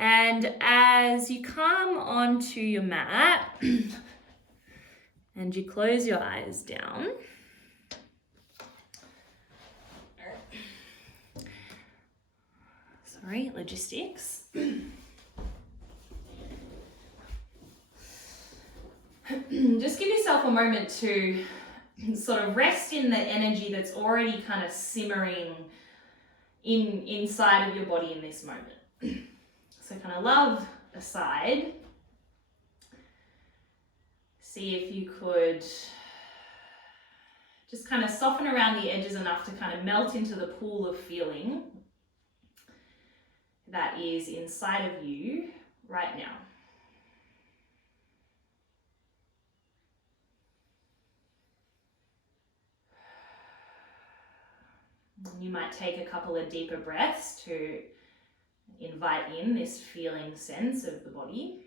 And as you come onto your mat and you close your eyes down, sorry, logistics. Just give yourself a moment to sort of rest in the energy that's already kind of simmering inside of your body in this moment. So kind of love aside, see if you could just kind of soften around the edges enough to kind of melt into the pool of feeling that is inside of you right now. You might take a couple of deeper breaths to invite in this feeling sense of the body.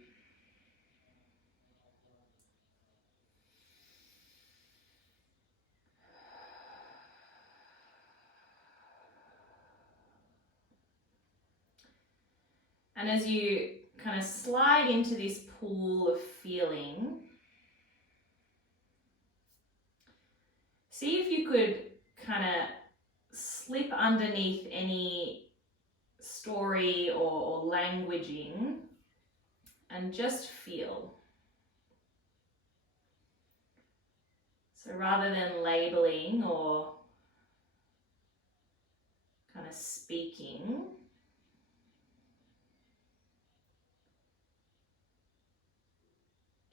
And as you kind of slide into this pool of feeling, see if you could kind of slip underneath any story or languaging and just feel. So rather than labeling or kind of speaking,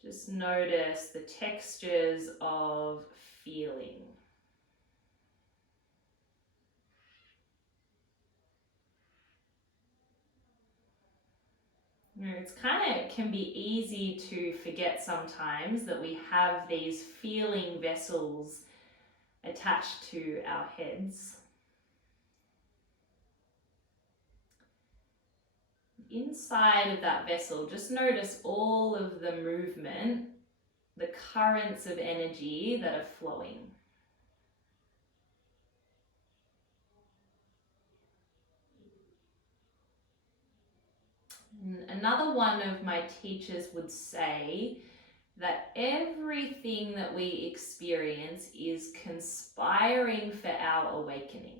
just notice the textures of feeling. You know, it's it can be easy to forget sometimes that we have these feeling vessels attached to our heads. Inside of that vessel, just notice all of the movement, the currents of energy that are flowing. Another one of my teachers would say that everything that we experience is conspiring for our awakening.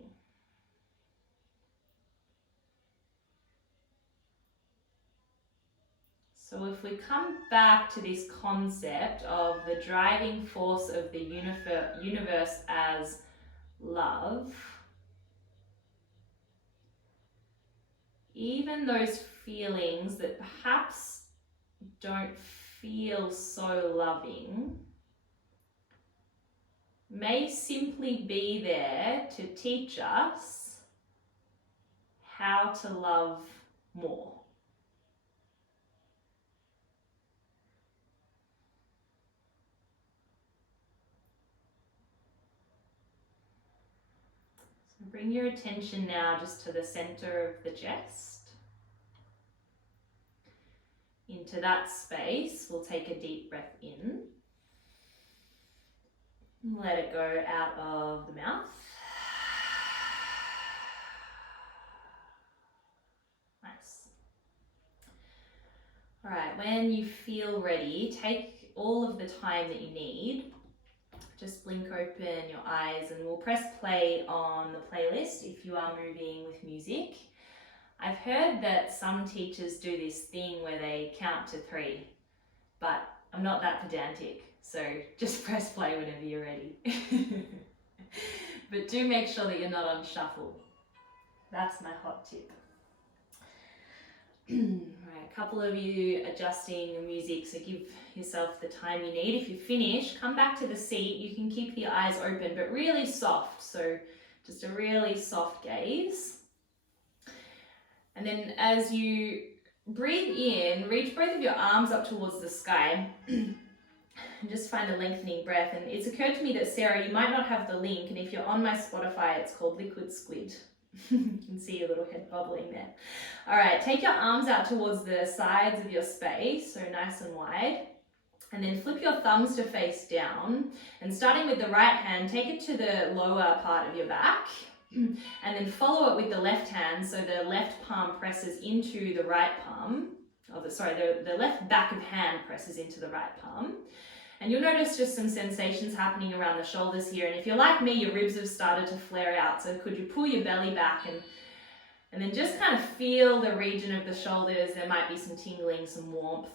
So if we come back to this concept of the driving force of the universe as love, even those feelings that perhaps don't feel so loving may simply be there to teach us how to love more. So bring your attention now just to the center of the chest. Into that space, we'll take a deep breath in. Let it go out of the mouth. Nice. All right, when you feel ready, take all of the time that you need. Just blink open your eyes and we'll press play on the playlist if you are moving with music. I've heard that some teachers do this thing where they count to 3, but I'm not that pedantic, so just press play whenever you're ready. But do make sure that you're not on shuffle. That's my hot tip. Right, a couple of you adjusting the music, so give yourself the time you need. If you finish, come back to the seat. You can keep the eyes open, but really soft, so just a really soft gaze. And then as you breathe in, reach both of your arms up towards the sky and just find a lengthening breath. And it's occurred to me that, Sarah, you might not have the link, and if you're on my Spotify, it's called Liquid Squid. You can see your little head bubbling there. All right, take your arms out towards the sides of your space, so nice and wide. And then flip your thumbs to face down, and starting with the right hand, take it to the lower part of your back, and then follow it with the left hand, so the left palm presses into the right palm, the left back of hand presses into the right palm. And you'll notice just some sensations happening around the shoulders here, and if you're like me, your ribs have started to flare out, so could you pull your belly back and then just kind of feel the region of the shoulders. There might be some tingling, some warmth.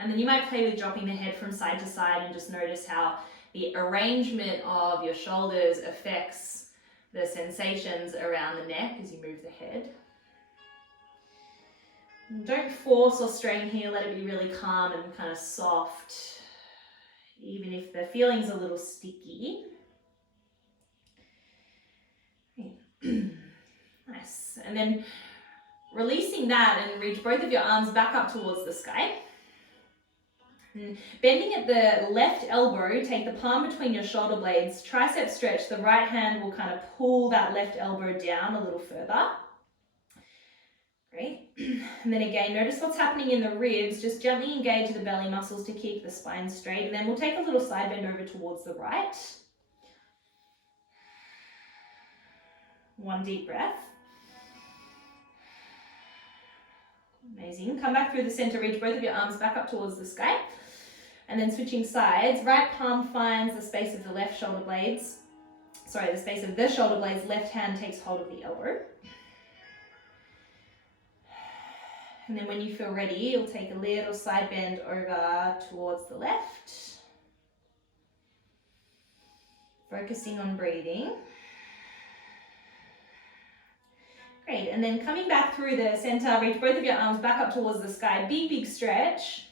And then you might play with dropping the head from side to side and just notice how the arrangement of your shoulders affects the sensations around the neck as you move the head. And don't force or strain here, let it be really calm and kind of soft, even if the feeling's a little sticky. Nice. And then releasing that, and reach both of your arms back up towards the sky. And bending at the left elbow, take the palm between your shoulder blades, tricep stretch, the right hand will kind of pull that left elbow down a little further. Great. And then again, notice what's happening in the ribs, just gently engage the belly muscles to keep the spine straight, and then we'll take a little side bend over towards the right. One deep breath. Amazing. Come back through the center, reach both of your arms back up towards the sky. And then switching sides, right palm finds the space of the left shoulder blades. The space of the shoulder blades, left hand takes hold of the elbow. And then when you feel ready, you'll take a little side bend over towards the left. Focusing on breathing. Great, and then coming back through the center, reach both of your arms back up towards the sky. Big, big stretch.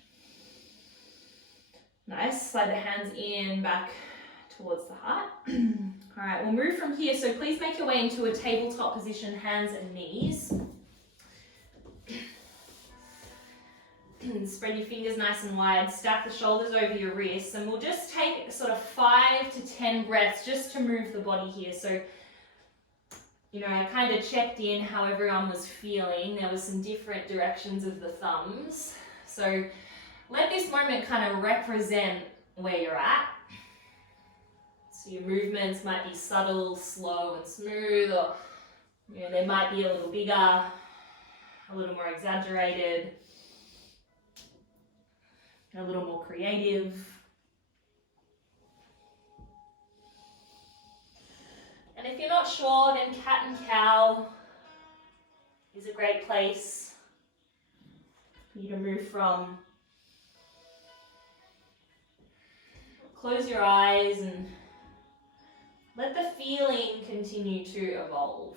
Nice, slide the hands in, back towards the heart. All right, we'll move from here. So please make your way into a tabletop position, hands and knees. Spread your fingers nice and wide, stack the shoulders over your wrists, and we'll just take sort of 5 to 10 breaths just to move the body here. So, you know, I kind of checked in how everyone was feeling. There was some different directions of the thumbs. So let this moment kind of represent where you're at. So your movements might be subtle, slow and smooth, or you know, they might be a little bigger, a little more exaggerated, a little more creative. And if you're not sure, then cat and cow is a great place for you to move from. Close your eyes and let the feeling continue to evolve.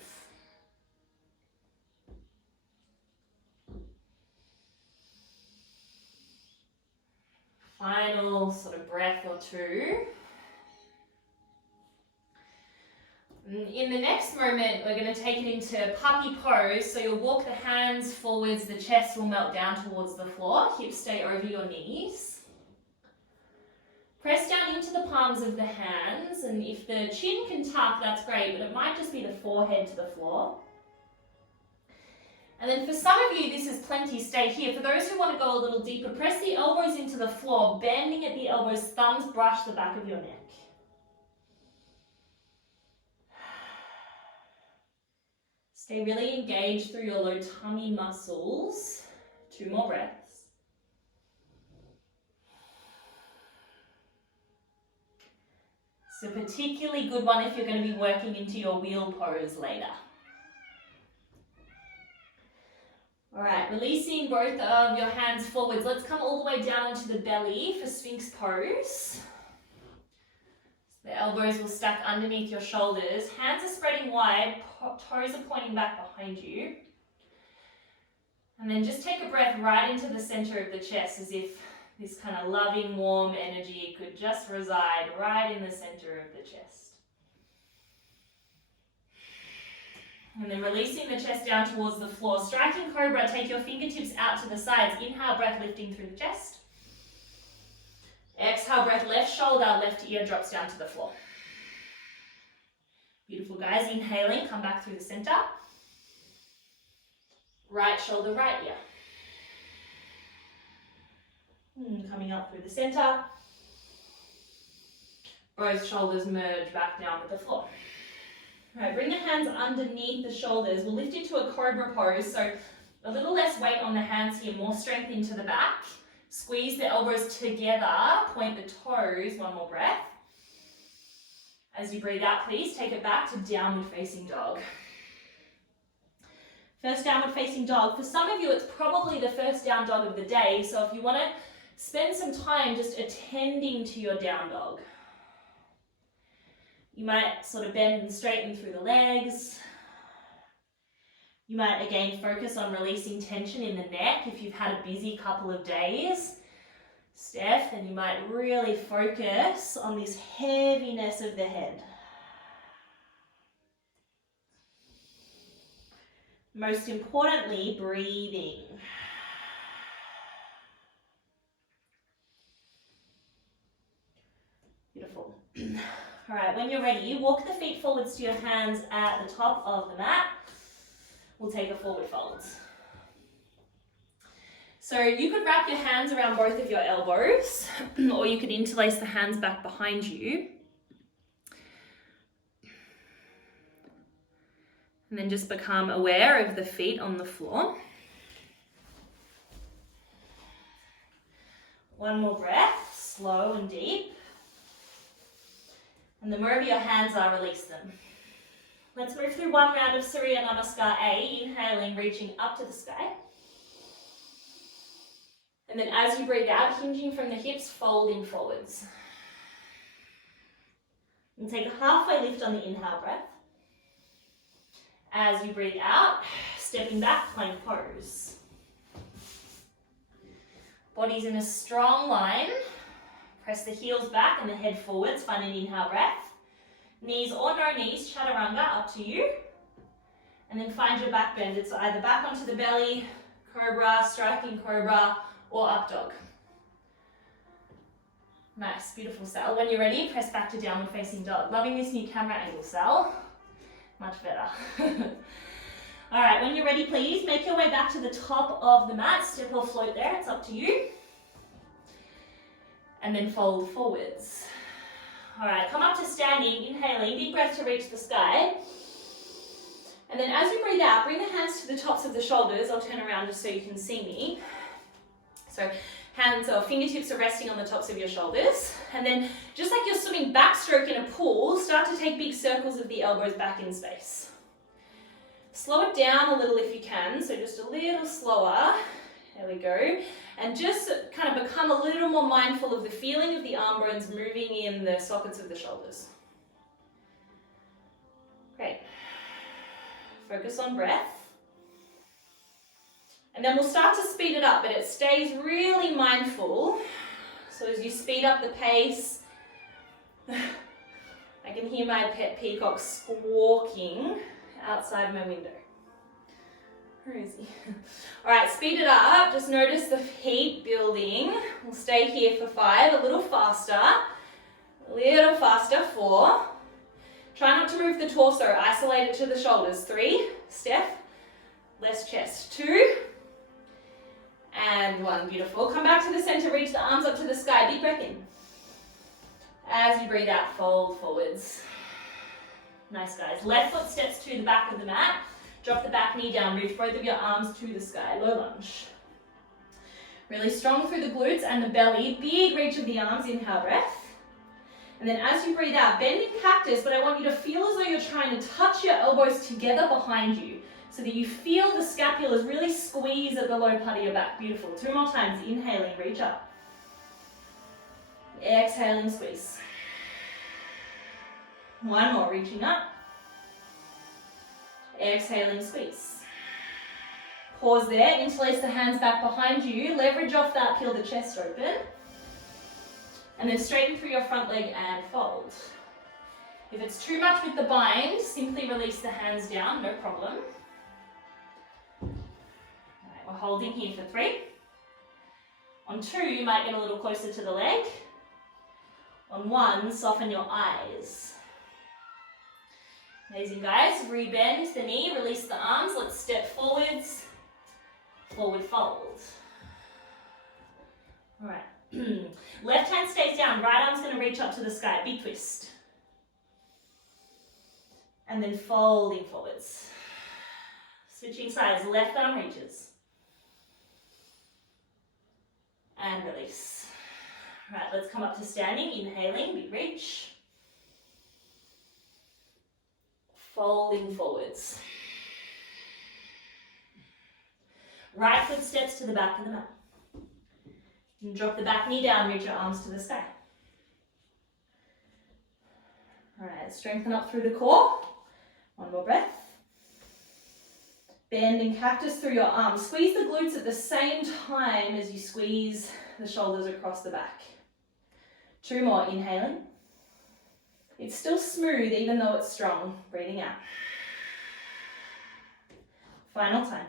Final sort of breath or two. In the next moment, we're going to take it into puppy pose. So you'll walk the hands forwards, the chest will melt down towards the floor, hips stay over your knees. Press down into the palms of the hands, and if the chin can tuck, that's great, but it might just be the forehead to the floor. And then for some of you, this is plenty, stay here. For those who want to go a little deeper, press the elbows into the floor, bending at the elbows, thumbs brush the back of your neck. Stay really engaged through your low tummy muscles. 2 more breaths. It's a particularly good one if you're going to be working into your wheel pose later. All right, releasing both of your hands forwards. Let's come all the way down onto the belly for Sphinx pose. The elbows will stack underneath your shoulders. Hands are spreading wide, toes are pointing back behind you. And then just take a breath right into the center of the chest, as if this kind of loving, warm energy could just reside right in the center of the chest. And then releasing the chest down towards the floor. Striking cobra, take your fingertips out to the sides. Inhale, breath lifting through the chest. Exhale, breath, left shoulder, left ear drops down to the floor. Beautiful, guys. Inhaling, come back through the center. Right shoulder, right ear. Coming up through the center. Both shoulders merge back down to the floor. All right, bring the hands underneath the shoulders. We'll lift into a cobra pose. So a little less weight on the hands here, more strength into the back. Squeeze the elbows together, point the toes, one more breath. As you breathe out, please take it back to downward facing dog. First downward facing dog. For some of you, it's probably the first down dog of the day. So if you want to spend some time just attending to your down dog. You might sort of bend and straighten through the legs. You might again focus on releasing tension in the neck if you've had a busy couple of days. Steph, and you might really focus on this heaviness of the head. Most importantly, breathing. Beautiful. All right, when you're ready, walk the feet forwards to your hands at the top of the mat. We'll take a forward fold. So you could wrap your hands around both of your elbows, or you could interlace the hands back behind you. And then just become aware of the feet on the floor. One more breath, slow and deep. And the wherever your hands are, release them. Let's move through one round of Surya Namaskar A, inhaling, reaching up to the sky. And then as you breathe out, hinging from the hips, folding forwards. And take a halfway lift on the inhale breath. As you breathe out, stepping back, plank pose. Body's in a strong line. Press the heels back and the head forwards, find an inhale breath. Knees or no knees, chaturanga, up to you. And then find your back bend. It's either back onto the belly, cobra, striking cobra, or up dog. Nice, beautiful, Sal. When you're ready, press back to downward facing dog. Loving this new camera angle, Sal. Much better. All right, when you're ready, please make your way back to the top of the mat. Step or float there, it's up to you. And then fold forwards. All right, come up to standing, inhaling, deep breath to reach the sky. And then as you breathe out, bring the hands to the tops of the shoulders. I'll turn around just so you can see me. So hands or fingertips are resting on the tops of your shoulders. And then just like you're swimming backstroke in a pool, start to take big circles of the elbows back in space. Slow it down a little if you can, so just a little slower. There we go. And just kind of become a little more mindful of the feeling of the arm bones moving in the sockets of the shoulders. Great. Focus on breath. And then we'll start to speed it up, but it stays really mindful. So as you speed up the pace, I can hear my pet peacock squawking outside my window. Where is he? All right, speed it up. Just notice the heat building. We'll stay here for 5, a little faster. 4. Try not to move the torso, isolate it to the shoulders. 3, Steph, less chest. 2, and 1, beautiful. Come back to the center, reach the arms up to the sky, deep breath in. As you breathe out, fold forwards. Nice, guys. Left foot steps to the back of the mat. Drop the back knee down, reach both of your arms to the sky, low lunge. Really strong through the glutes and the belly, big reach of the arms, inhale breath. And then as you breathe out, bend in cactus, but I want you to feel as though you're trying to touch your elbows together behind you so that you feel the scapulas really squeeze at the low part of your back. Beautiful. 2 more times, inhaling, reach up. Exhaling, squeeze. 1 more, reaching up. Exhaling, squeeze. Pause there, interlace the hands back behind you, leverage off that, peel the chest open. And then straighten through your front leg and fold. If it's too much with the bind, simply release the hands down, no problem. All right, we're holding here for 3. On 2, you might get a little closer to the leg. On 1, soften your eyes. Amazing, guys. Rebend the knee, release the arms. Let's step forwards, forward fold. All right. Left hand stays down, right arm's going to reach up to the sky, big twist. And then folding forwards. Switching sides, left arm reaches. And release. Right, let's come up to standing, inhaling, big reach. Folding forwards. Right foot steps to the back of the mat. And drop the back knee down, reach your arms to the sky. All right, strengthen up through the core. One more breath. Bending cactus through your arms. Squeeze the glutes at the same time as you squeeze the shoulders across the back. 2 more, inhaling. It's still smooth even though it's strong. Breathing out. Final time.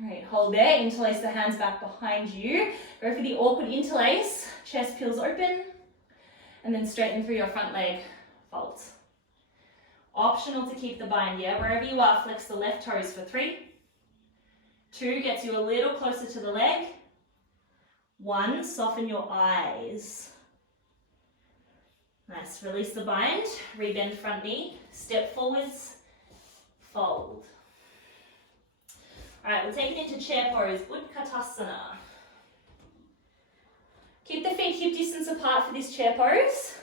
All right, hold there, interlace the hands back behind you. Go for the awkward interlace, chest peels open, and then straighten through your front leg, fold. Optional to keep the bind, yeah? Wherever you are, flex the left toes for 3. 2 gets you a little closer to the leg. 1, soften your eyes. Nice, release the bind, rebend front knee, step forwards, fold. All right, we'll take it into chair pose, Utkatasana. Keep the feet hip distance apart for this chair pose.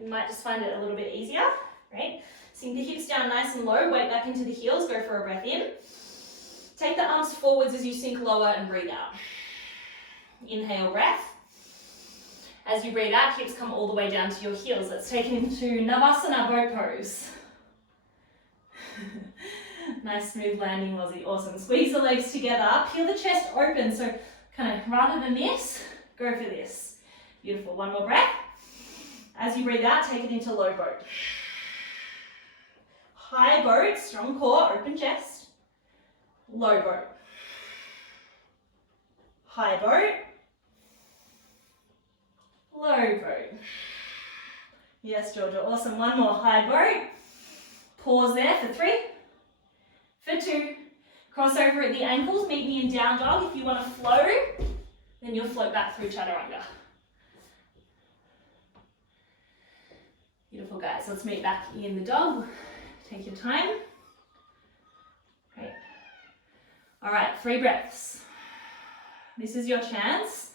You might just find it a little bit easier, right? Sink the hips down nice and low, weight back into the heels, go for a breath in. Take the arms forwards as you sink lower and breathe out. Inhale, breath. As you breathe out, hips come all the way down to your heels. Let's take it into Navasana boat pose. Nice smooth landing, Aussie. Awesome. Squeeze the legs together. Peel the chest open. So kind of rather than this, go for this. Beautiful. 1 more breath. As you breathe out, take it into low boat. High boat, strong core, open chest. Low boat. High boat. Low boat. Yes, Georgia. Awesome. 1 more. High boat. Pause there for 3. For 2, cross over at the ankles, meet me in down dog. If you want to flow, then you'll float back through chaturanga. Beautiful, guys. Let's meet back in the dog. Take your time. Great. All right, 3 breaths. This is your chance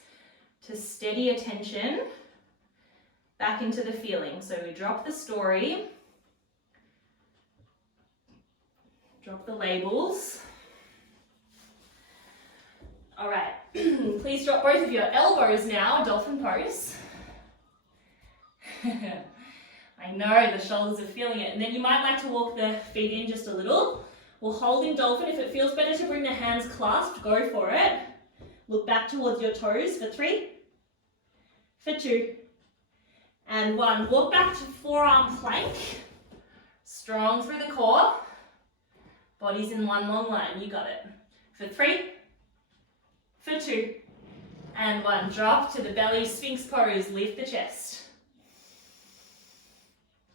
to steady attention back into the feeling. So we drop the story. Drop the labels. All right, please drop both of your elbows now, dolphin pose. I know the shoulders are feeling it. And then you might like to walk the feet in just a little. We'll hold in dolphin. If it feels better to bring the hands clasped, go for it. Look back towards your toes for 3, for 2, and 1. Walk back to forearm plank. Strong through the core. Body's in one long line, you got it. For 3, for 2, and 1. Drop to the belly, sphinx pose, lift the chest.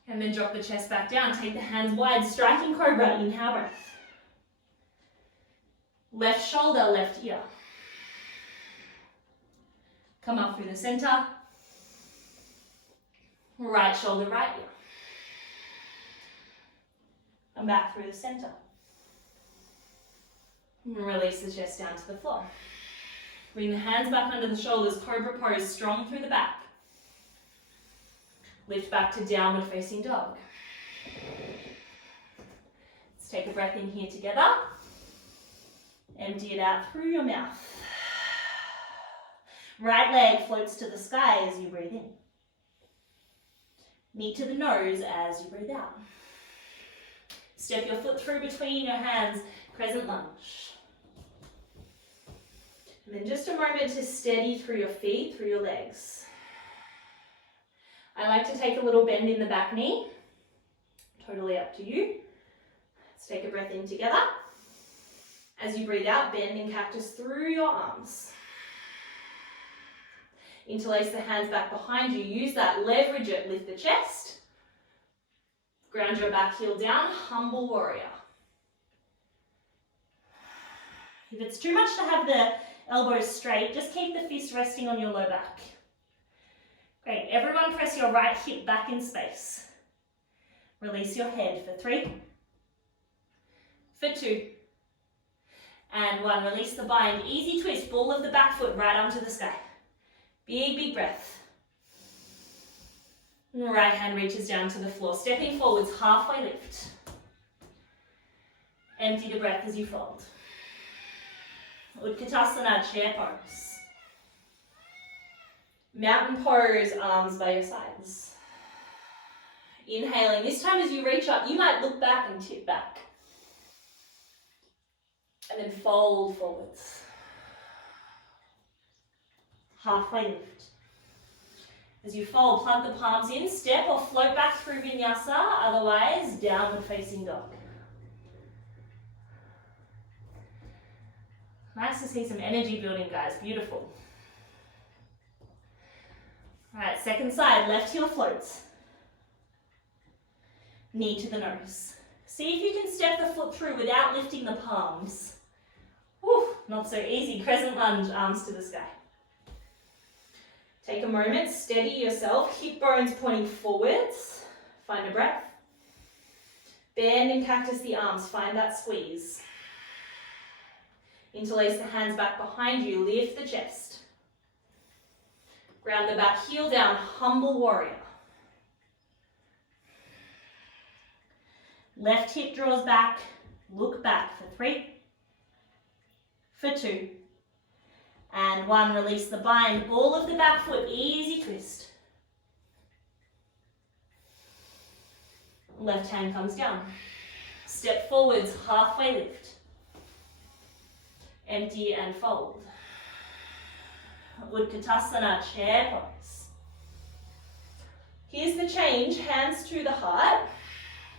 And then drop the chest back down, take the hands wide, striking cobra, inhale breath. Left shoulder, left ear. Come up through the center. Right shoulder, right ear. Come back through the center. And release the chest down to the floor. Bring the hands back under the shoulders, cobra pose, strong through the back. Lift back to downward facing dog. Let's take a breath in here together. Empty it out through your mouth. Right leg floats to the sky as you breathe in. Knee to the nose as you breathe out. Step your foot through between your hands, crescent lunge. And then just a moment to steady through your feet, through your legs. I like to take a little bend in the back knee. Totally up to you. Let's take a breath in together. As you breathe out, bend in cactus through your arms. Interlace the hands back behind you. Use that, leverage it, lift the chest. Ground your back heel down, humble warrior. If it's too much to have the elbows straight, just keep the fists resting on your low back. Great, everyone press your right hip back in space. Release your head for 3, for 2, and 1. Release the bind. Easy twist, ball of the back foot right onto the sky. Big, big breath. Right hand reaches down to the floor. Stepping forwards, halfway lift. Empty the breath as you fold. Utkatasana, chair pose. Mountain pose, arms by your sides. Inhaling. This time as you reach up, you might look back and tip back. And then fold forwards. Halfway lift. As you fold, plug the palms in, step or float back through Vinyasa, otherwise downward facing dog. Nice to see some energy building, guys. Beautiful. All right, second side, left heel floats. Knee to the nose. See if you can step the foot through without lifting the palms. Whew, not so easy. Crescent lunge, arms to the sky. Take a moment, steady yourself, hip bones pointing forwards. Find a breath. Bend and cactus the arms, find that squeeze. Interlace the hands back behind you, lift the chest. Ground the back heel down, humble warrior. Left hip draws back, look back for 3, for 2, and 1. Release the bind, ball of the back foot, easy twist. Left hand comes down. Step forwards, halfway lift. Empty and fold. Utkatasana, chair pose. Here's the change, hands to the heart.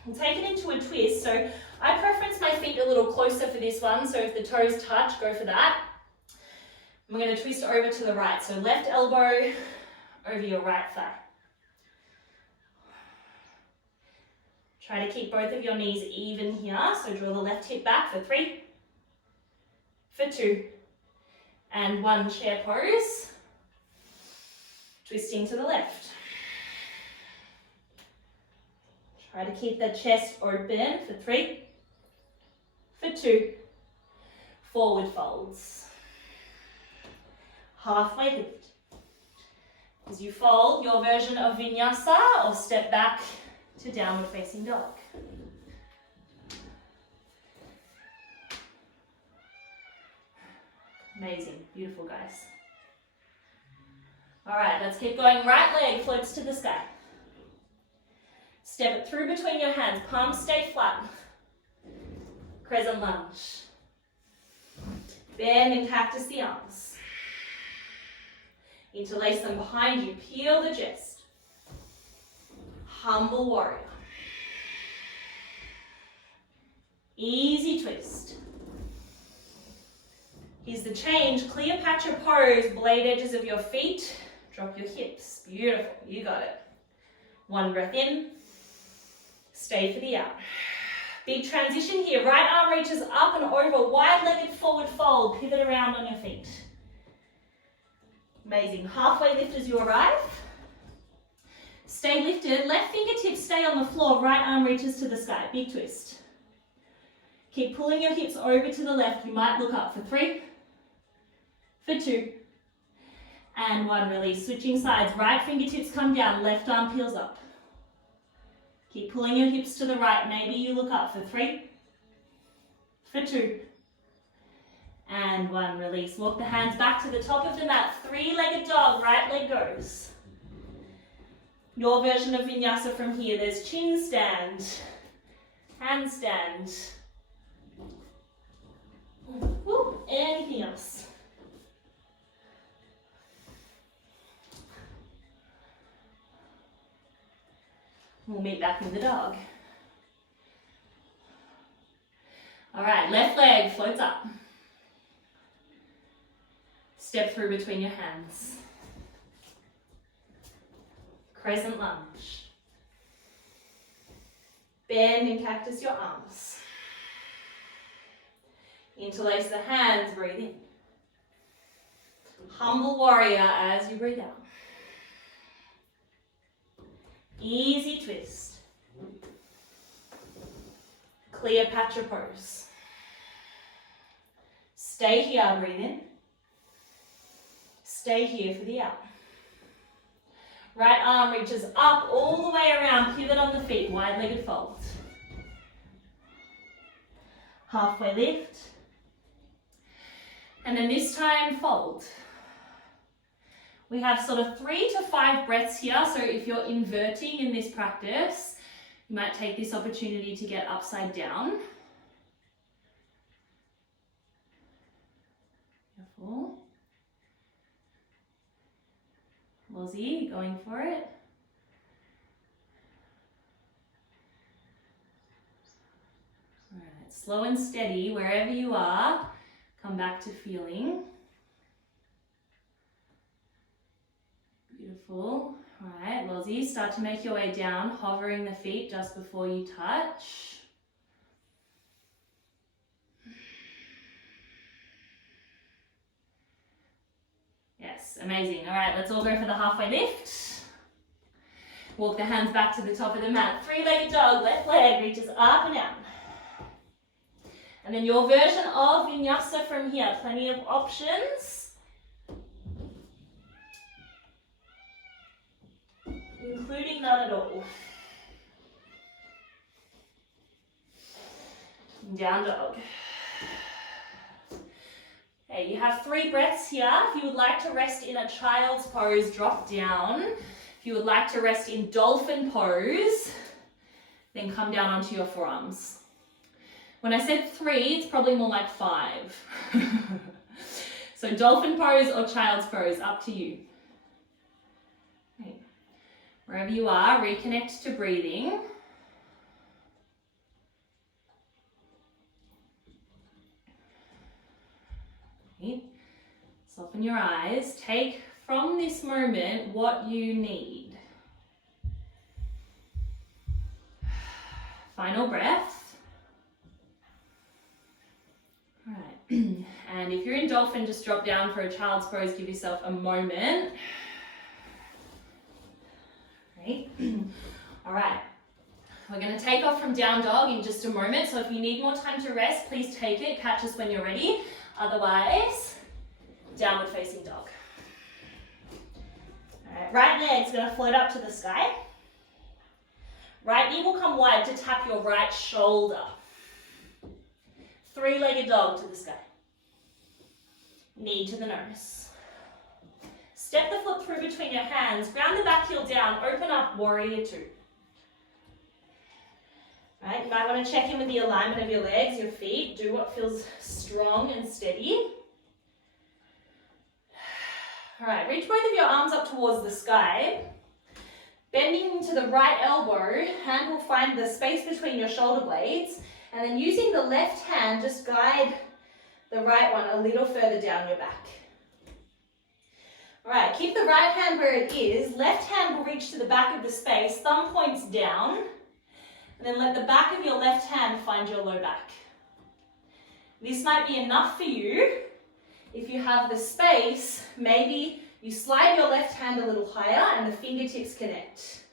And take it into a twist. So I preference my feet a little closer for this one, so if the toes touch, go for that. I'm going to twist over to the right. So left elbow over your right thigh. Try to keep both of your knees even here. So draw the left hip back for 3, for 2, and 1. Chair pose. Twisting to the left. Try to keep the chest open for 3, for 2, forward folds. Halfway lift. As you fold, your version of Vinyasa or step back to downward facing dog. Amazing, beautiful guys. All right, let's keep going. Right leg floats to the sky. Step it through between your hands, palms stay flat. Crescent lunge. Bend and cactus the arms. Interlace them behind you, peel the chest. Humble warrior. Easy twist. Here's the change, Cleopatra pose, blade edges of your feet, drop your hips. Beautiful, you got it. 1 breath in, stay for the out. Big transition here, right arm reaches up and over, wide-legged forward fold, pivot around on your feet. Amazing, halfway lift as you arrive. Stay lifted, left fingertips stay on the floor, right arm reaches to the sky, big twist. Keep pulling your hips over to the left, you might look up for 3, for 2, and 1, release. Switching sides, right fingertips come down, left arm peels up. Keep pulling your hips to the right, maybe you look up for 3, for 2, and 1, release. Walk the hands back to the top of the mat, 3-legged dog, right leg goes. Your version of Vinyasa from here, there's chin stand, handstand. Woo, anything else? We'll meet back in the dog. All right, left leg floats up. Step through between your hands. Crescent lunge. Bend and cactus your arms. Interlace the hands, breathe in. Humble warrior as you breathe out. Easy twist. Cleopatra pose. Stay here, breathe in. Stay here for the out. Right arm reaches up all the way around, pivot on the feet, wide-legged fold. Halfway lift. And then this time, fold. We have sort of 3 to 5 breaths here, so if you're inverting in this practice, you might take this opportunity to get upside down. Careful. Lozzie, going for it. All right, slow and steady, wherever you are, come back to feeling. Beautiful. All right, Lozzie, start to make your way down, hovering the feet just before you touch. Yes, amazing. All right, let's all go for the halfway lift. Walk the hands back to the top of the mat. 3-legged dog, left leg reaches up and down. And then your version of Vinyasa from here, plenty of options. Including none at all. Down dog. Okay, you have 3 breaths here. If you would like to rest in a child's pose, drop down. If you would like to rest in dolphin pose, then come down onto your forearms. When I said 3, it's probably more like 5. So dolphin pose or child's pose, up to you. Okay. Wherever you are, reconnect to breathing. Okay. Soften your eyes. Take from this moment what you need. Final breath. All right. And if you're in dolphin, just drop down for a child's pose. Give yourself a moment. Great. All right. We're going to take off from down dog in just a moment. So if you need more time to rest, please take it. Catch us when you're ready. Otherwise, downward facing dog. All right. Right leg's going to float up to the sky. Right knee will come wide to tap your right shoulder. 3-legged dog to the sky. Knee to the nose. Step the foot through between your hands. Ground the back heel down. Open up, warrior 2. Right, you might want to check in with the alignment of your legs, your feet. Do what feels strong and steady. All right, reach both of your arms up towards the sky. Bending into the right elbow, hand will find the space between your shoulder blades. And then using the left hand, just guide the right one a little further down your back. All right, keep the right hand where it is. Left hand will reach to the back of the space, thumb points down. And then let the back of your left hand find your low back. This might be enough for you. If you have the space, maybe you slide your left hand a little higher and the fingertips connect.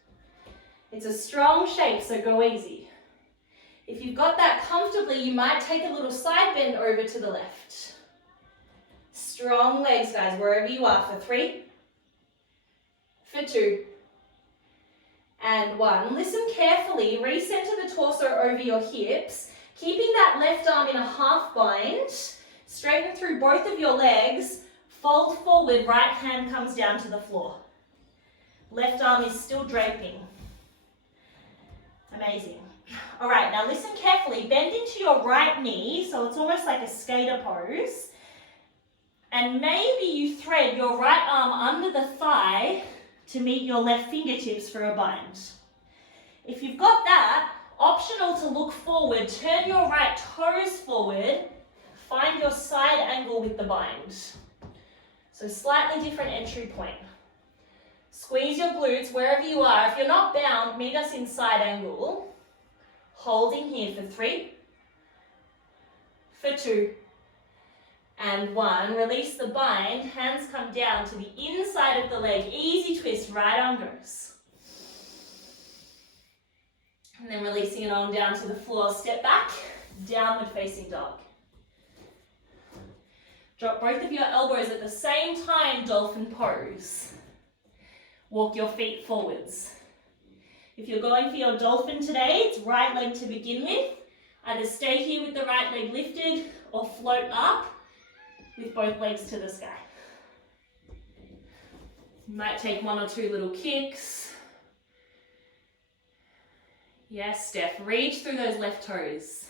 It's a strong shape, so go easy. If you've got that comfortably, you might take a little side bend over to the left. Strong legs, guys, wherever you are, for 3, for 2, and 1. Listen carefully, recenter the torso over your hips, keeping that left arm in a half bind, straighten through both of your legs, fold forward, right hand comes down to the floor. Left arm is still draping. Amazing. All right, now listen carefully. Bend into your right knee, so it's almost like a skater pose. And maybe you thread your right arm under the thigh to meet your left fingertips for a bind. If you've got that, optional to look forward, turn your right toes forward, find your side angle with the bind. So slightly different entry point. Squeeze your glutes wherever you are. If you're not bound, meet us in side angle. Holding here for 3, for 2, And 1, release the bind, hands come down to the inside of the leg, easy twist, right arm goes. And then releasing it on down to the floor, step back, downward facing dog. Drop both of your elbows at the same time, dolphin pose. Walk your feet forwards. If you're going for your dolphin today, it's right leg to begin with. Either stay here with the right leg lifted or float up with both legs to the sky. You might take 1 or 2 little kicks. Yes, Steph, reach through those left toes.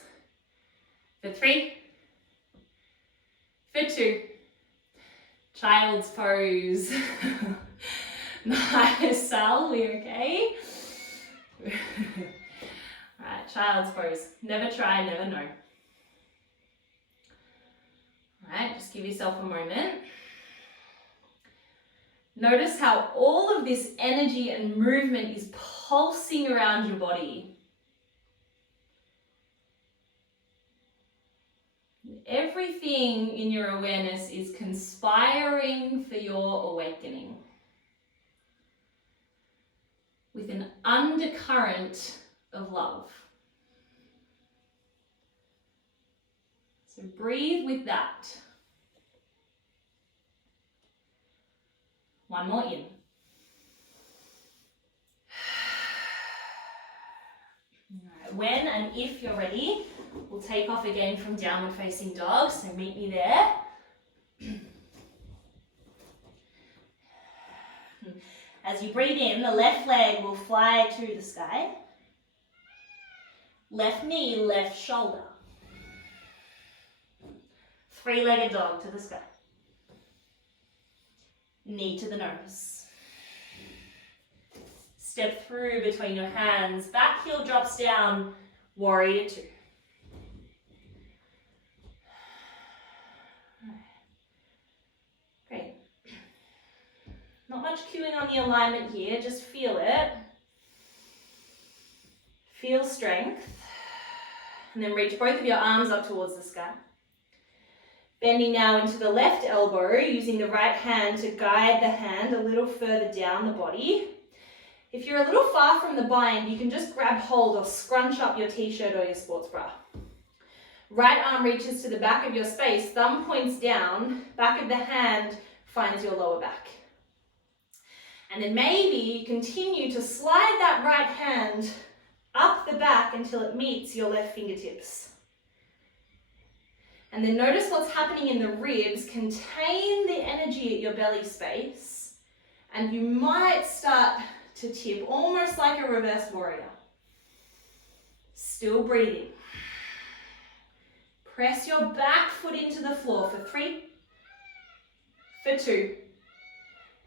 For 3, for 2, child's pose. Nice, Sal, we okay? Alright, child's pose. Never try, never know. Alright, just give yourself a moment. Notice how all of this energy and movement is pulsing around your body. Everything in your awareness is conspiring for your awakening, with an undercurrent of love. So breathe with that. 1 more in. Alright, when and if you're ready, we'll take off again from downward facing dog, so meet me there. As you breathe in, the left leg will fly to the sky. Left knee, left shoulder. 3-legged dog to the sky. Knee to the nose. Step through between your hands. Back heel drops down, warrior 2. Great. Not much cueing on the alignment here, just feel it. Feel strength. And then reach both of your arms up towards the sky. Bending now into the left elbow, using the right hand to guide the hand a little further down the body. If you're a little far from the bind, you can just grab hold or scrunch up your t-shirt or your sports bra. Right arm reaches to the back of your space, thumb points down, back of the hand finds your lower back. And then maybe you continue to slide that right hand up the back until it meets your left fingertips. And then notice what's happening in the ribs. Contain the energy at your belly space, and you might start to tip almost like a reverse warrior. Still breathing. Press your back foot into the floor for 3, for 2,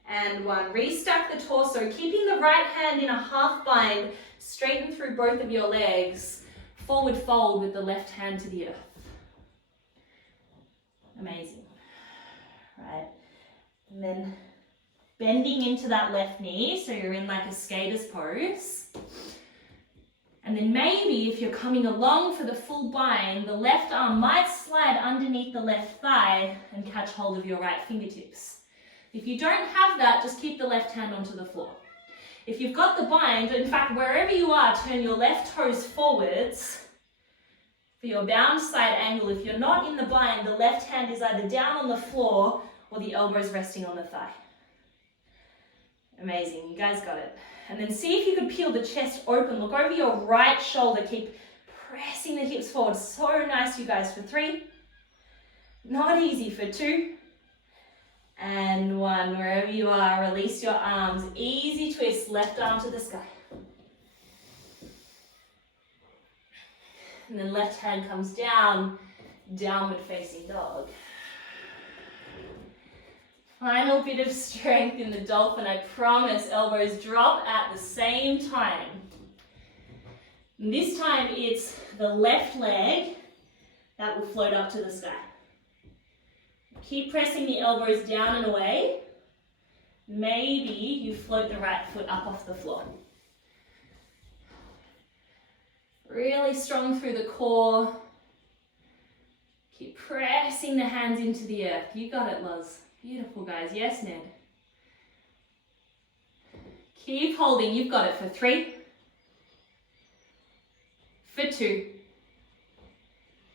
and 1. Restack the torso, keeping the right hand in a half bind, straighten through both of your legs, forward fold with the left hand to the earth. Amazing. Right. And then bending into that left knee, so you're in like a skater's pose. And then maybe if you're coming along for the full bind, the left arm might slide underneath the left thigh and catch hold of your right fingertips. If you don't have that, just keep the left hand onto the floor. If you've got the bind, in fact, wherever you are, turn your left toes forwards for your bound side angle. If you're not in the bind, the left hand is either down on the floor or the elbows resting on the thigh. Amazing, you guys got it. And then see if you could peel the chest open. Look over your right shoulder. Keep pressing the hips forward. So nice, you guys, for 3. Not easy for 2. And 1. Wherever you are, release your arms. Easy twist, left arm to the sky. And then left hand comes down, downward facing dog. Final bit of strength in the dolphin, I promise. Elbows drop at the same time. And this time it's the left leg that will float up to the sky. Keep pressing the elbows down and away. Maybe you float the right foot up off the floor. Really strong through the core. Keep pressing the hands into the earth. You got it, Loz. Beautiful, guys. Yes, Ned. Keep holding. You've got it for 3, for 2.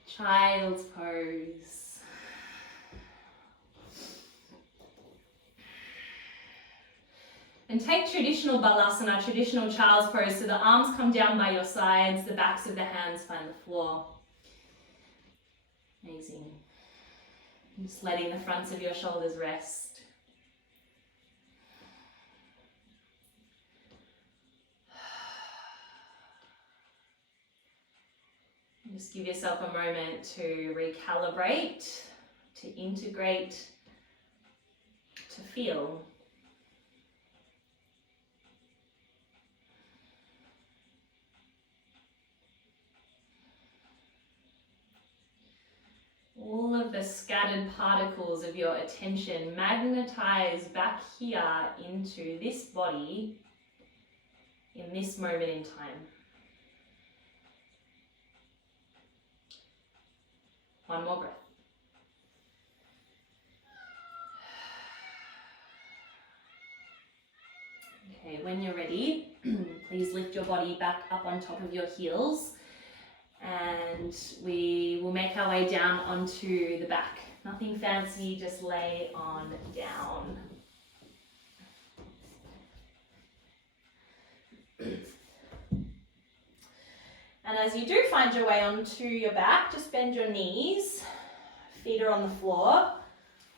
Child's pose. And take traditional balasana, traditional child's pose, so the arms come down by your sides, the backs of the hands find the floor. Amazing. Just letting the fronts of your shoulders rest. Just give yourself a moment to recalibrate, to integrate, to feel. All of the scattered particles of your attention magnetize back here into this body in this moment in time. One more breath. Okay, when you're ready, please lift your body back up on top of your heels. And we will make our way down onto the back. Nothing fancy, just lay on down. And as you do find your way onto your back, just bend your knees. Feet are on the floor.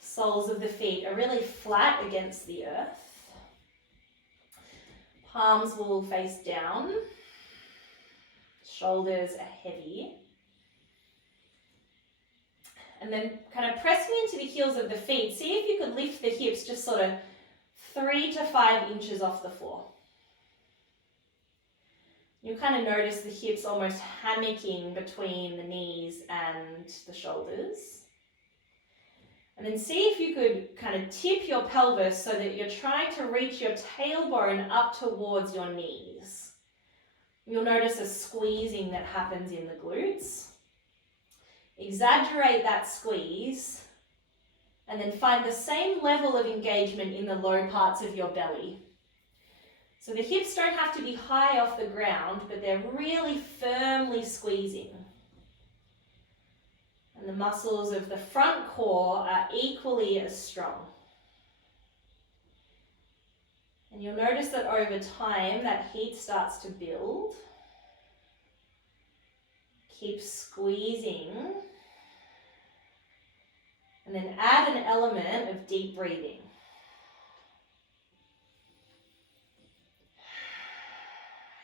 Soles of the feet are really flat against the earth. Palms will face down. Shoulders are heavy. And then kind of pressing into the heels of the feet, see if you could lift the hips just sort of 3 to 5 inches off the floor. You'll kind of notice the hips almost hammocking between the knees and the shoulders. And then see if you could kind of tip your pelvis so that you're trying to reach your tailbone up towards your knees. You'll notice a squeezing that happens in the glutes. Exaggerate that squeeze and then find the same level of engagement in the low parts of your belly. So the hips don't have to be high off the ground, but they're really firmly squeezing. And the muscles of the front core are equally as strong. And you'll notice that over time, that heat starts to build. Keep squeezing. And then add an element of deep breathing.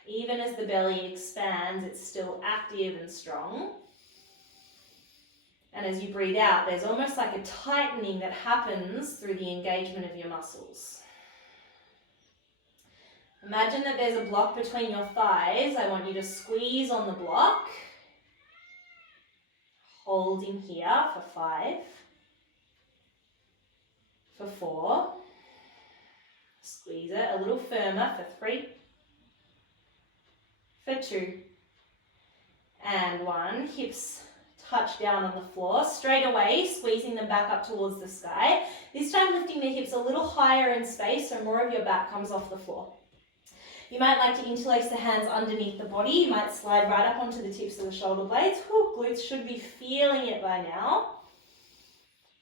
Even as the belly expands, it's still active and strong. And as you breathe out, there's almost like a tightening that happens through the engagement of your muscles. Imagine that there's a block between your thighs. I want you to squeeze on the block. Holding here for 5. For 4. Squeeze it a little firmer for 3. For 2. And 1. Hips touch down on the floor. Straight away, squeezing them back up towards the sky. This time lifting the hips a little higher in space so more of your back comes off the floor. You might like to interlace the hands underneath the body. You might slide right up onto the tips of the shoulder blades. Whew, glutes should be feeling it by now.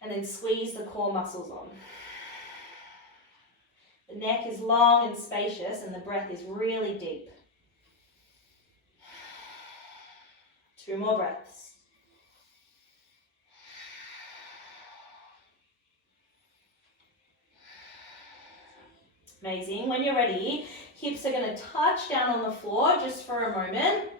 And then squeeze the core muscles on. The neck is long and spacious and the breath is really deep. 2 more breaths. Amazing. When you're ready, hips are going to touch down on the floor just for a moment.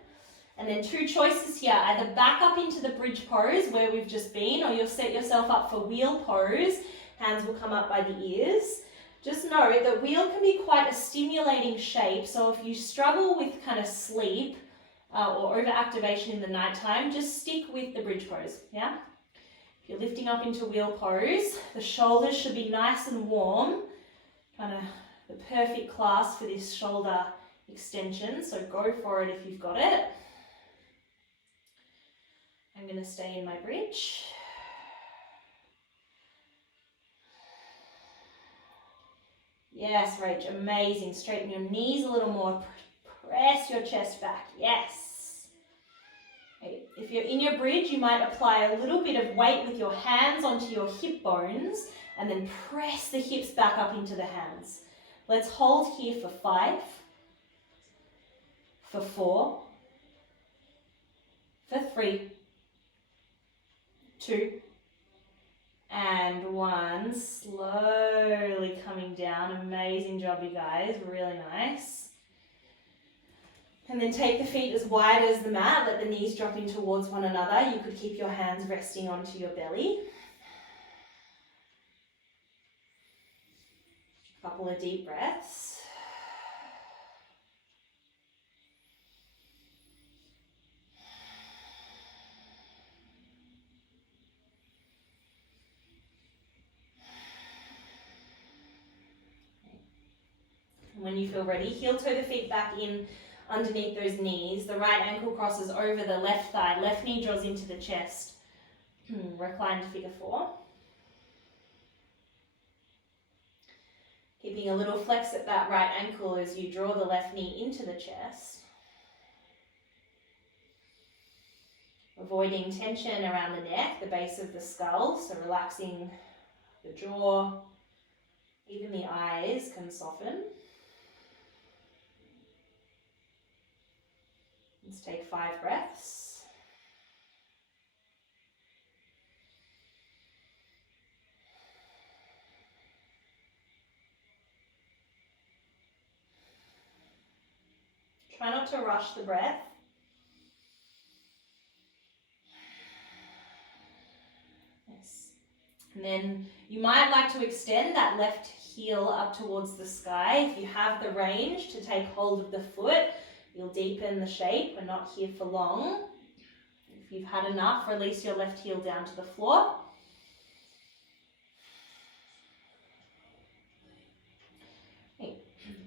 And then 2 choices here. Either back up into the bridge pose where we've just been, or you'll set yourself up for wheel pose. Hands will come up by the ears. Just know that wheel can be quite a stimulating shape. So if you struggle with kind of sleep or overactivation in the nighttime, just stick with the bridge pose. Yeah? If you're lifting up into wheel pose, the shoulders should be nice and warm. Kind of the perfect class for this shoulder extension, so go for it if you've got it. I'm going to stay in my bridge. Yes, Rach, amazing. Straighten your knees a little more. Press your chest back. Yes. Okay. If you're in your bridge, you might apply a little bit of weight with your hands onto your hip bones and then press the hips back up into the hands. Let's hold here for 5, for 4, for 3, 2, and 1. Slowly coming down. Amazing job, you guys. Really nice. And then take the feet as wide as the mat. Let the knees drop in towards one another. You could keep your hands resting onto your belly. A couple of deep breaths. When you feel ready, heel toe the feet back in underneath those knees. The right ankle crosses over the left thigh. Left knee draws into the chest. Reclined figure 4. Keeping a little flex at that right ankle as you draw the left knee into the chest. Avoiding tension around the neck, the base of the skull, so relaxing the jaw. Even the eyes can soften. Let's take 5 breaths. Try not to rush the breath. Yes. And then you might like to extend that left heel up towards the sky. If you have the range to take hold of the foot, you'll deepen the shape. We're not here for long. If you've had enough, release your left heel down to the floor. Okay.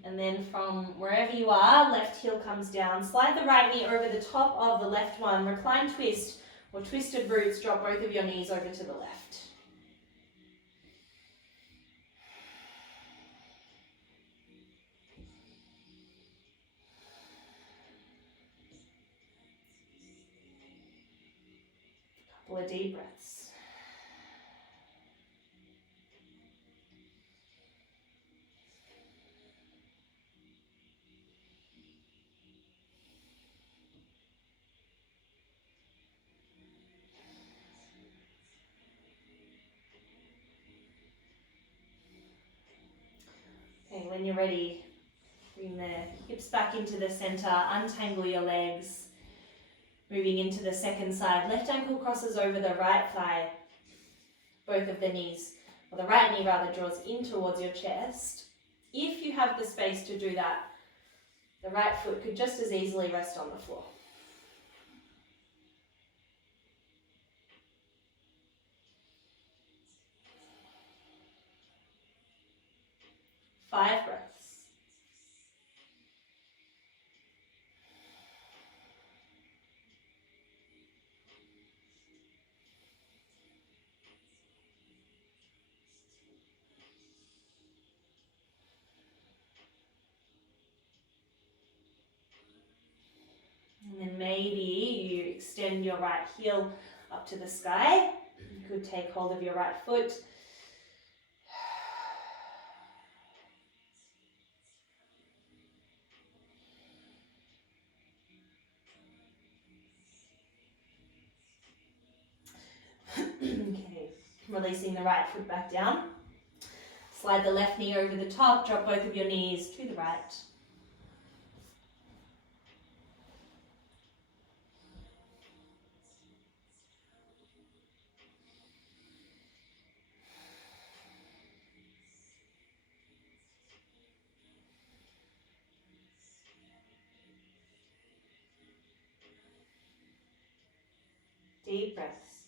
And then from wherever you are, left heel comes down. Slide the right knee over the top of the left one. Recline twist or twisted roots. Drop both of your knees over to the left. Couple of deep breaths. Okay, when you're ready, bring the hips back into the center, untangle your legs. Moving into the second side, left ankle crosses over the right thigh. Both of the knees, or the right knee rather, draws in towards your chest. If you have the space to do that, the right foot could just as easily rest on the floor. 5 breaths. And then maybe you extend your right heel up to the sky. You could take hold of your right foot. Okay, releasing the right foot back down. Slide the left knee over the top, drop both of your knees to the right. Deep breaths.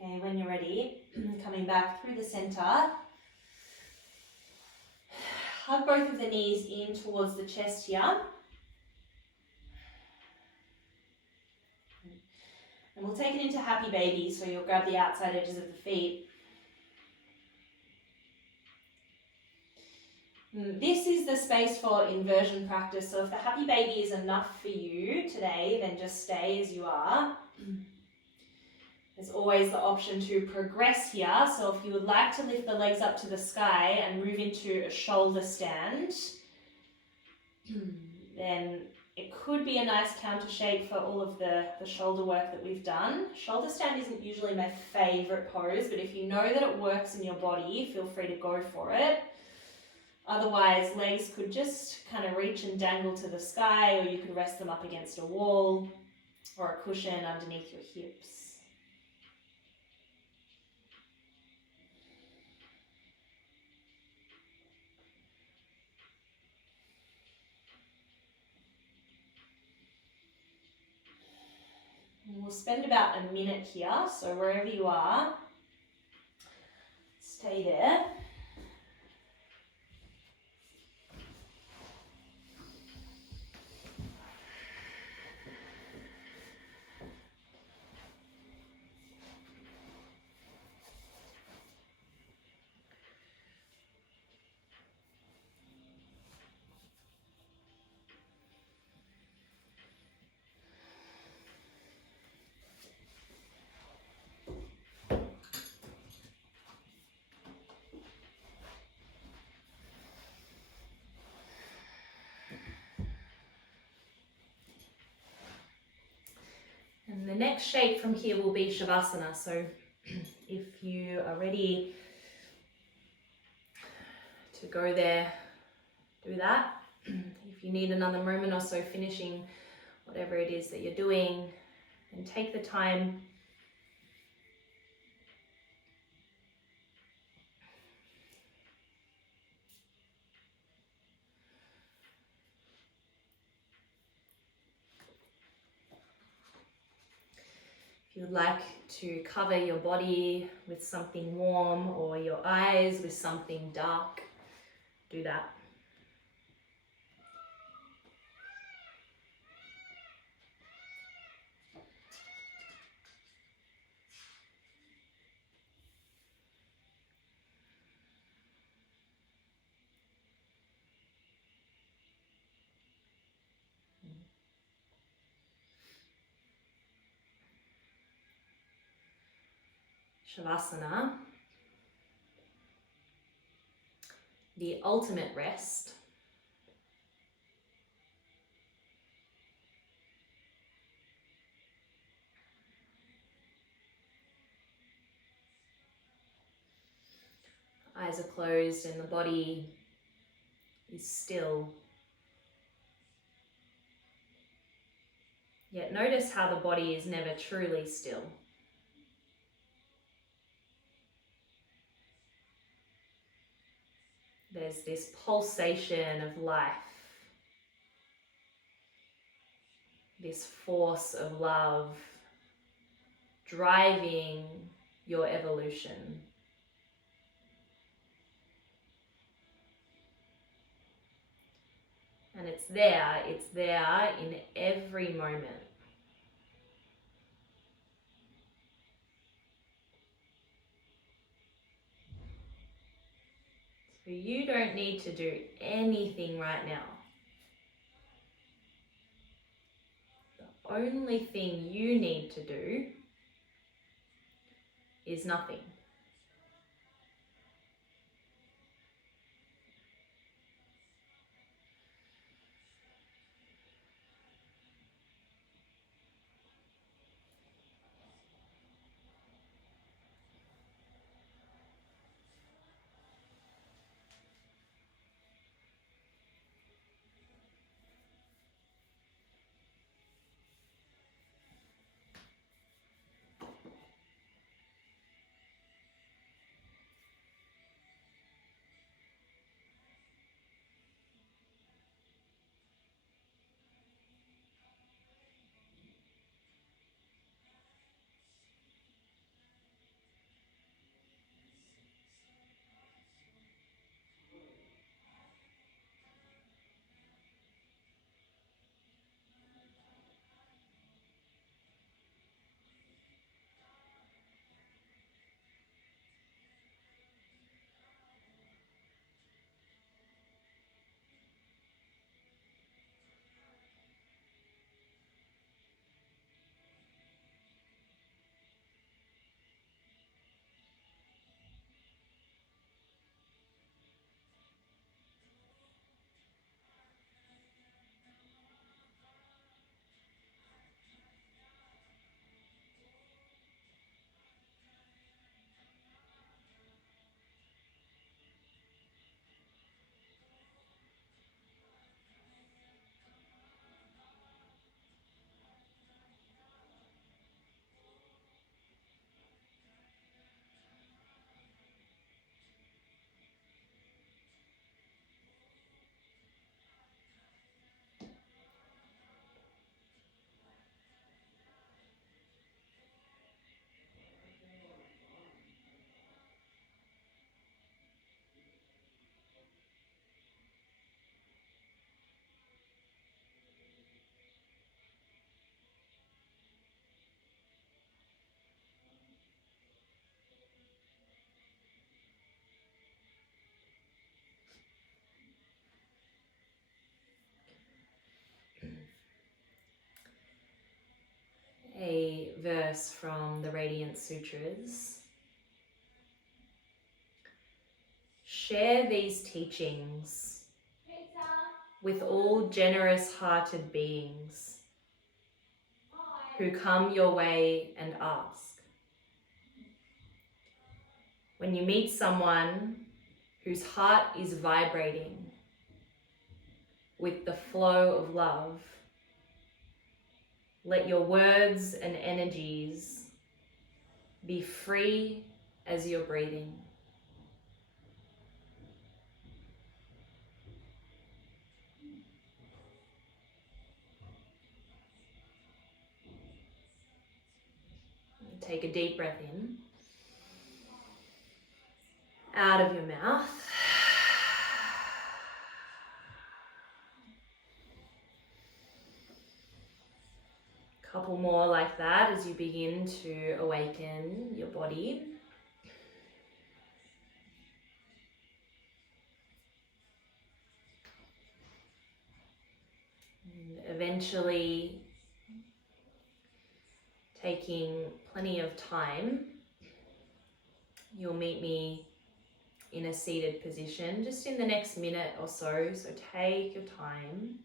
Okay, when you're ready, coming back through the center. Hug both of the knees in towards the chest here. And we'll take it into happy baby, so you'll grab the outside edges of the feet. This is the space for inversion practice, so if the happy baby is enough for you today, then just stay as you are. There's always the option to progress here, so if you would like to lift the legs up to the sky and move into a shoulder stand, then it could be a nice counter shape for all of the shoulder work that we've done. Shoulder stand isn't usually my favorite pose, but if you know that it works in your body, feel free to go for it. Otherwise, legs could just kind of reach and dangle to the sky, or you could rest them up against a wall or a cushion underneath your hips. And we'll spend about a minute here, so wherever you are, stay there. And the next shape from here will be Shavasana. So if you are ready to go there, do that. If you need another moment or so finishing whatever it is that you're doing, then take the time. If you'd like to cover your body with something warm or your eyes with something dark, do that. Shavasana, the ultimate rest. Eyes are closed and the body is still. Yet notice how the body is never truly still. There's this pulsation of life, this force of love driving your evolution. And it's there in every moment. So you don't need to do anything right now. The only thing you need to do is nothing. verse from the Radiant Sutras. Share these teachings with all generous-hearted beings who come your way and ask. When you meet someone whose heart is vibrating with the flow of love, let your words and energies be free as you're breathing. Take a deep breath in, out of your mouth. Couple more like that as you begin to awaken your body. And eventually, taking plenty of time, you'll meet me in a seated position just in the next minute or so. So take your time.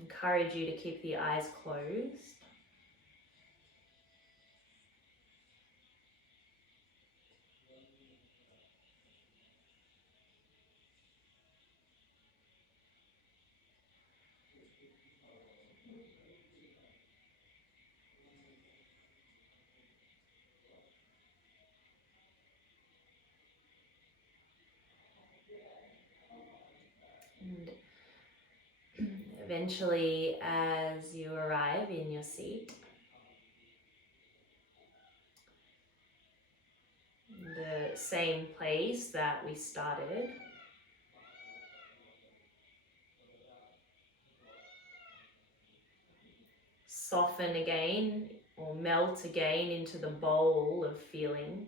Encourage you to keep the eyes closed. And eventually, as you arrive in your seat, the same place that we started, soften again or melt again into the bowl of feeling.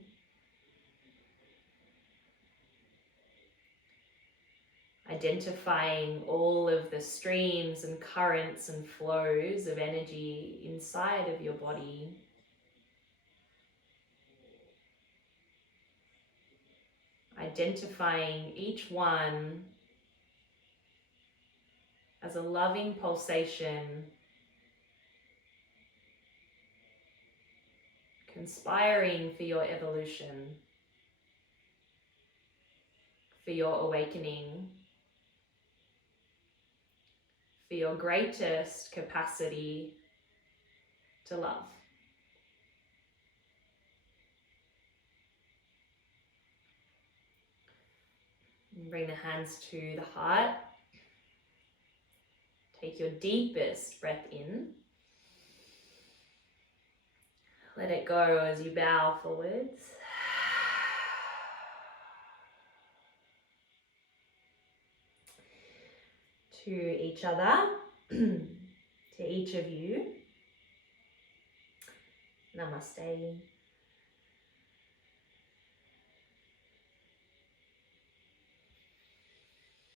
Identifying all of the streams and currents and flows of energy inside of your body. Identifying each one as a loving pulsation, conspiring for your evolution, for your awakening, for your greatest capacity to love. And bring the hands to the heart. Take your deepest breath in. Let it go as you bow forwards. To each other, to each of you. Namaste.